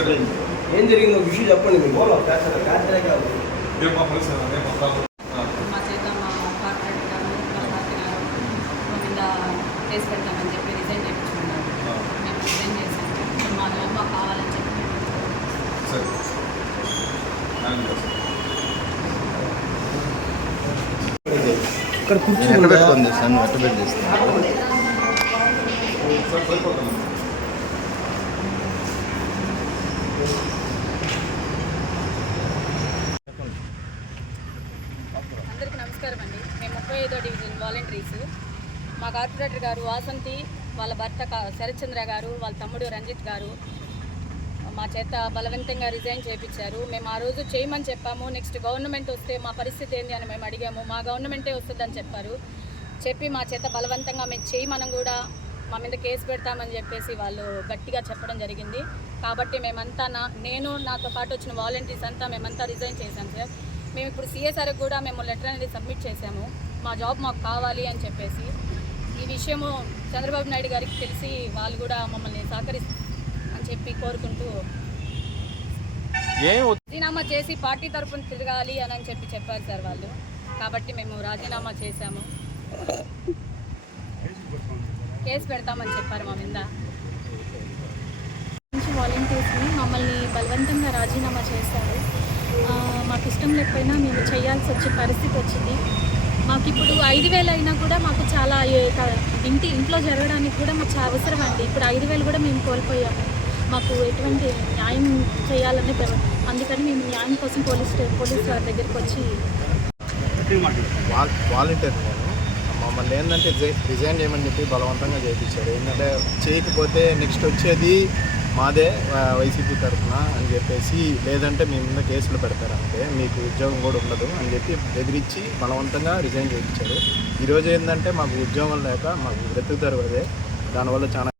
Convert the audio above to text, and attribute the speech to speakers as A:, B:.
A: సరే
B: ఏం జరిగిందో విషయం చెప్పండి మీకు
A: ఏం మా పరిస్థితి ఏం మా ప్రాబ్లం
C: మా చేత మా కార్పొరేట్ గారు మా పార్టీ గారు మా మీద కేసు పెడతామని చెప్పి రిజైన్ చేయించుకున్నారు. మేము రిజైన్ మా మాకు కావాలని చెప్పి
A: సరే.
B: ఇక్కడ
D: నేను
B: కూర్చుని
D: ఎట్ట పెట్టుకొని చేస్తాను ఎట్ట పెట్టి చేస్తాను
A: సరే సరిపోతుంది.
C: అందరికీ నమస్కారం అండి. మేము ముప్పై ఐదో డివిజన్ వాలంటీర్స్. మా కార్పొరేటర్ గారు వాసంతి వాళ్ళ భర్త కా- శరత్చంద్ర గారు వాళ్ళ తమ్ముడు రంజిత్ గారు మా చేత బలవంతంగా రిజైన్ చేయించారు మేము ఆ రోజు చేయమని చెప్పాము. నెక్స్ట్ గవర్నమెంట్ వస్తే మా పరిస్థితి ఏంటి అని మేము అడిగాము. మా గవర్నమెంటే వస్తుందని చెప్పారు. చెప్పి మా చేత బలవంతంగా మేము చేయమని కూడా మా మీద కేసు పెడతామని చెప్పేసి వాళ్ళు గట్టిగా చెప్పడం జరిగింది. కాబట్టి మేమంతా నా నేను నాతో పాటు వచ్చిన వాలంటీర్స్ అంతా మేమంతా రిజైన్ చేశాం సార్. మేము ఇప్పుడు సిఎస్ఆర్కి కూడా మేము లెటర్ అనేది సబ్మిట్ చేశాము. మా జాబ్ మాకు కావాలి అని చెప్పేసి. ఈ విషయము చంద్రబాబు నాయుడు గారికి తెలిసి వాళ్ళు కూడా మమ్మల్ని సహకరిస్తారు అని చెప్పి కోరుకుంటూ రాజీనామా చేసి పార్టీ తరఫున తిరగాలి అని అని చెప్పి చెప్పారు సార్ వాళ్ళు. కాబట్టి మేము రాజీనామా చేశాము. కేసు పెడతామని చెప్పారు మా మీద.
E: వాలంటీర్స్ని మమ్మల్ని బలవంతంగా రాజీనామా చేశారు. ఇష్టం లేకపోయినా మేము చేయాల్సి వచ్చే పరిస్థితి వచ్చింది. మాకు ఇప్పుడు ఐదు వేలు అయినా కూడా మాకు చాలా ఇంటి ఇంట్లో జరగడానికి కూడా మాకు చాలా అవసరం అండి. ఇప్పుడు ఐదు వేలు కూడా మేము కోల్పోయాము. మాకు ఎటువంటి న్యాయం చేయాలని ప్ర- అందుకని మేము న్యాయం కోసం పోలీస్ పోలీస్ వారి దగ్గరికి వచ్చి
D: వాలంటీర్ మమ్మల్ని ఏంటంటే రిజైన్ చేయమని చెప్పి బలవంతంగా చేయించారు. ఏంటంటే చేయకపోతే నెక్స్ట్ వచ్చేది మాదే వైసీపీ తరఫున అని చెప్పేసి లేదంటే మీ మీద కేసులు పెడతారంటే మీకు ఉద్యోగం కూడా ఉండదు అని చెప్పి బెదిరించి బలవంతంగా రిజైన్ చేయించారు. ఈరోజు ఏంటంటే మాకు ఉద్యోగం లేక మాకు బ్రతుకుతారు అదే దానివల్ల చాలా